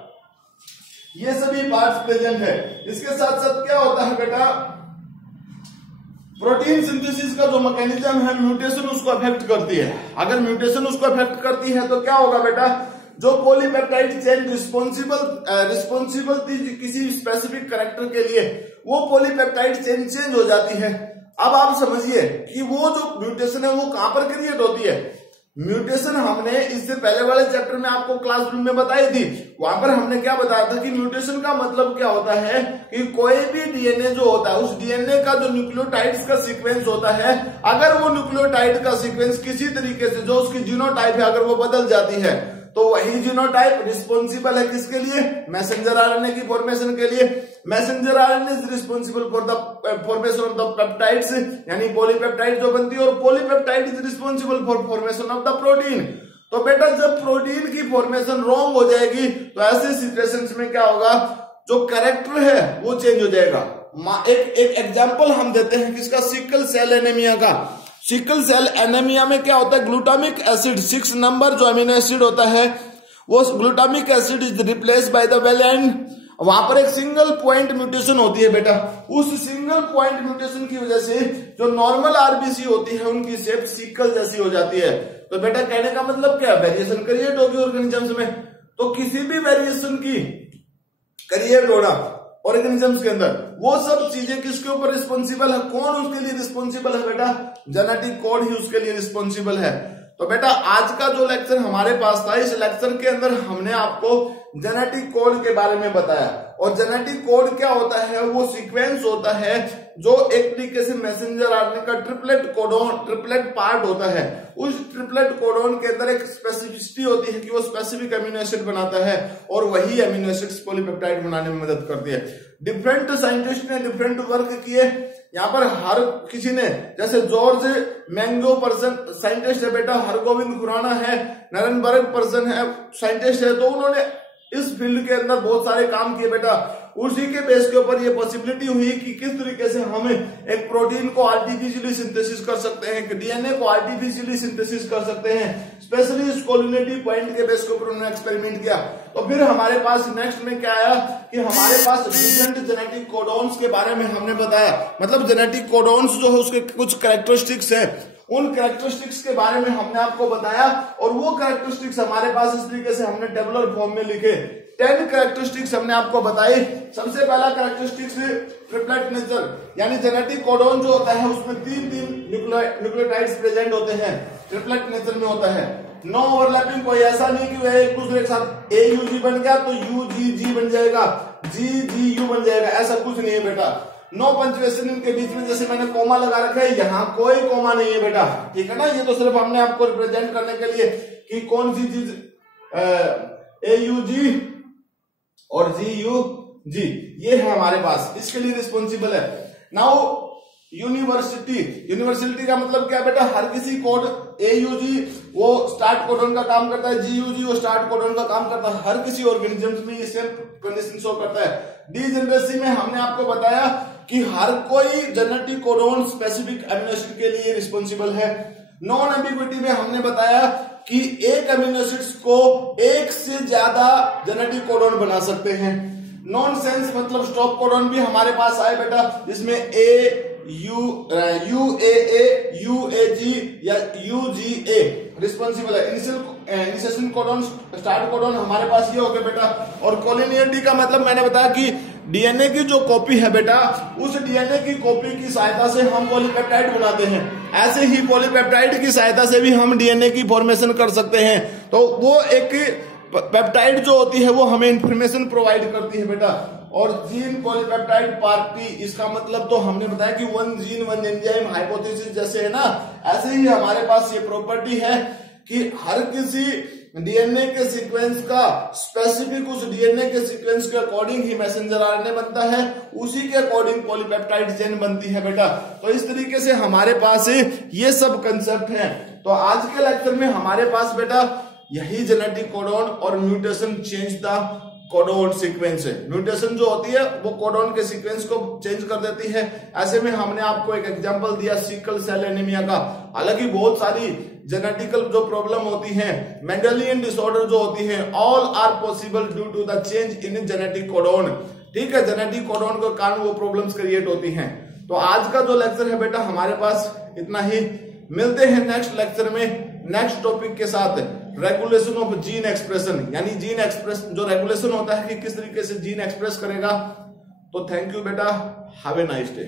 ये सभी पार्ट्स प्रेजेंट है। इसके साथ साथ क्या होता है बेटा? प्रोटीन सिंथेसिस का जो मैकेनिज्म है म्यूटेशन उसको अफेक्ट करती है। अगर म्यूटेशन उसको अफेक्ट करती है तो क्या होगा बेटा? जो पॉलीपेप्टाइड चेन रिस्पॉन्सिबल थी किसी स्पेसिफिक कैरेक्टर के लिए, वो पॉलीपेप्टाइड चेन चेंज हो जाती है। अब आप समझिए कि वो जो म्यूटेशन है वो कहां पर क्रिएट होती है? म्यूटेशन हमने इससे पहले वाले चैप्टर में आपको क्लासरूम में बताई थी। वहां पर हमने क्या बताया था कि म्यूटेशन का मतलब क्या होता है कि कोई भी डीएनए जो होता है उस डीएनए का जो न्यूक्लियोटाइड्स का सीक्वेंस होता है, अगर वो न्यूक्लियोटाइड का सीक्वेंस किसी तरीके से जो उसकी जीनोटाइप है अगर वो बदल जाती है तो वही जीनोटाइप रिस्पॉन्सिबल है किसके लिए, मैसेंजर आरएनए की फॉर्मेशन के लिए। Messenger RNA is responsible for the formation of the peptides, यानी पॉलीपेप्टाइड जो बनती है, और polypeptide is responsible for formation of the protein. तो बेटा जब प्रोटीन की फॉर्मेशन रॉन्ग हो जाएगी तो ऐसे सिचुएशंस में क्या होगा, जो कैरेक्टर है वो चेंज हो जाएगा। एक एग्जांपल हम देते हैं किसका, सिकल सेल एनीमिया का। सिकल सेल एनीमिया में क्या होता है, ग्लूटामिक एसिड 6 नंबर जो अमीनो एसिड होता है, वो glutamic acid is replace by the well and, वहां पर एक सिंगल पॉइंट म्यूटेशन होती है बेटा। उस सिंगल पॉइंट म्यूटेशन की वजह से जो नॉर्मल आरबीसी होती है उनकी शेप सिकल जैसी हो जाती है। तो बेटा कहने का मतलब क्या, वेरिएशन क्रिएट होगी ऑर्गेनिजम्स में। तो किसी भी वेरिएशन की क्रिएट होना ऑर्गेनिजम्स के अंदर, वो सब चीजें किसके ऊपर रिस्पॉन्सिबल है, कौन उसके लिए रिस्पॉन्सिबल है बेटा, जेनेटिक कोड ही उसके लिए रिस्पॉन्सिबल है। तो बेटा आज का जो लेक्चर हमारे पास था, इस लेक्चर के अंदर हमने आपको जेनेटिक कोड के बारे में बताया। और जेनेटिक कोड क्या होता है, वो सीक्वेंस होता है जो एक तरीके से मैसेंजर आरएनए का ट्रिपलेट पार्ट होता है। उस ट्रिपलेट कोडोन के अंदर एक स्पेसिफिसिटी होती है कि वो स्पेसिफिक अमीनो एसिड बनाता है, और वही अमीनो एसिड्स पॉलीपेप्टाइड बनाने में मदद करती है। डिफरेंट साइंटिस्ट ने डिफरेंट वर्क किए, यहाँ पर हर किसी ने, जैसे जॉर्ज मैंगो पर्सन साइंटिस्ट है बेटा, हरगोविंद खुराना है, नरेनबर्ग पर्सन है साइंटिस्ट है, तो उन्होंने इस फील्ड के अंदर बहुत सारे काम किए बेटा। उसी के बेस के ऊपर ये पॉसिबिलिटी हुई कि किस तरीके से हम एक प्रोटीन को आर्टिफिशियली सिंथेसिस कर सकते हैं, कि डीएनए को आर्टिफिशियली सिंथेसिस कर सकते हैं। स्पेशली इस कोलिनेटिव पॉइंट के बेस के ऊपर उन्होंने एक्सपेरिमेंट किया। तो फिर हमारे पास नेक्स्ट में क्या आया कि हमारे पास डिफरेंट जेनेटिक कोडोन्स के बारे में हमने बताया, मतलब जेनेटिक कोडोन्स जो है उसके कुछ कैरेक्टरिस्टिक्स है, उन कैरेक्टरिस्टिक्स के बारे में हमने आपको बताया। और वो कैरेक्टरिस्टिक्स हमारे पास इस तरीके से हमने टेबुलर फॉर्म में लिखे। 10 कैरेक्टरिस्टिक्स हमने आपको बताई। सबसे पहला कैरेक्टरिस्टिक्स ट्रिपलेट नेचर, यानी जेनेटिक कोडोन जो होता है उसमें 3 न्यूक्लियोटाइड्स प्रेजेंट होते हैं, ट्रिपलेट नेचर में होता है। नो ओवरलैपिंग, कोई ऐसा नहीं कि वह एक दूसरे के साथ AUG बन गया तो UGG बन जाएगा, GGU बन जाएगा, ऐसा कुछ नहीं है बेटा। नो पंक्चुएशन इनके बीच में, जैसे मैंने कोमा लगा रखा है, यहाँ कोई कोमा नहीं है बेटा, ठीक है ना। ये तो सिर्फ हमने आपको रिप्रेजेंट करने के लिए कि कौन सी चीज AUG और GUG ये है हमारे पास, इसके लिए रिस्पॉन्सिबल है। नाउ यूनिवर्सिटी का मतलब क्या बेटा, हर किसी कोड AUG वो स्टार्ट कोडन का काम करता है, GUG वो स्टार्ट कोडन का काम करता है। हर किसी ऑर्गेनिजम्स में ये सेम कंडीशन शो करता है। डीजेनरेसी में हमने आपको बताया कि हर कोई जेनेटिक कोडोन स्पेसिफिक अमीनो एसिड के लिए रिस्पॉन्सिबल है। नॉन एम्बिग्विटी में हमने बताया कि एक अमीनो एसिड्स को एक से ज्यादा जेनेटिक कोडोन बना सकते हैं। नॉन सेंस मतलब स्टॉप कोडोन भी हमारे पास आए बेटा, जिसमें UAA, UAG या UGA रिस्पॉन्सिबल है। इनिशिएशन कोडोन, स्टार्ट कोडोन हमारे पास ये हो गए बेटा। और कोलिनियरिटी का मतलब मैंने बताया कि डीएनए की जो कॉपी है बेटा, उस डीएनए की कॉपी की सहायता से हम पॉलीपेप्टाइड बनाते हैं। ऐसे ही पॉलीपेप्टाइड की सहायता से भी हम डीएनए की फॉर्मेशन कर सकते हैं। तो वो एक पेप्टाइड जो होती है वो हमें इंफॉर्मेशन प्रोवाइड करती है बेटा। और जीन पॉलीपेप्टाइड पार्टी, इसका मतलब तो हमने बताया कि 1 जीन 1 एंजाइम हाइपोथेसिस जैसे है ना, ऐसे ही हमारे पास ये प्रॉपर्टी है कि हर किसी डीएनए के सीक्वेंस का स्पेसिफिक उस डीएनए के सीक्वेंस के अकॉर्डिंग ही मैसेंजर आरएनए बनता है, उसी के अकॉर्डिंग पॉलीपेप्टाइड चेन बनती है बेटा। तो इस तरीके से हमारे पास ये सब कंसेप्ट हैं। तो आज के लेक्चर में हमारे पास बेटा यही जेनेटिक कोडोन और mutation change the codon sequence है। म्यूटेशन जो होती है वो कोडोन के सीक्वेंस को चेंज कर देती है। ऐसे में हमने आपको एक एग्जांपल दिया सिकल सेल एनीमिया का। हालांकि बहुत सारी जेनेटिकल जो प्रॉब्लम होती है, मेंडेलियन डिसऑर्डर जो होती है, all are possible due to the change in genetic codon. ठीक है, जेनेटिक कोडोन के कारण वो प्रॉब्लम्स क्रिएट होती हैं। तो आज का जो लेक्चर है बेटा हमारे पास इतना ही। मिलते हैं नेक्स्ट लेक्चर में नेक्स्ट टॉपिक के साथ, रेगुलेशन ऑफ जीन एक्सप्रेशन, यानी जीन एक्सप्रेस जो रेगुलेशन होता है कि किस तरीके से जीन एक्सप्रेस करेगा। तो थैंक यू बेटा, हैव ए नाइस डे।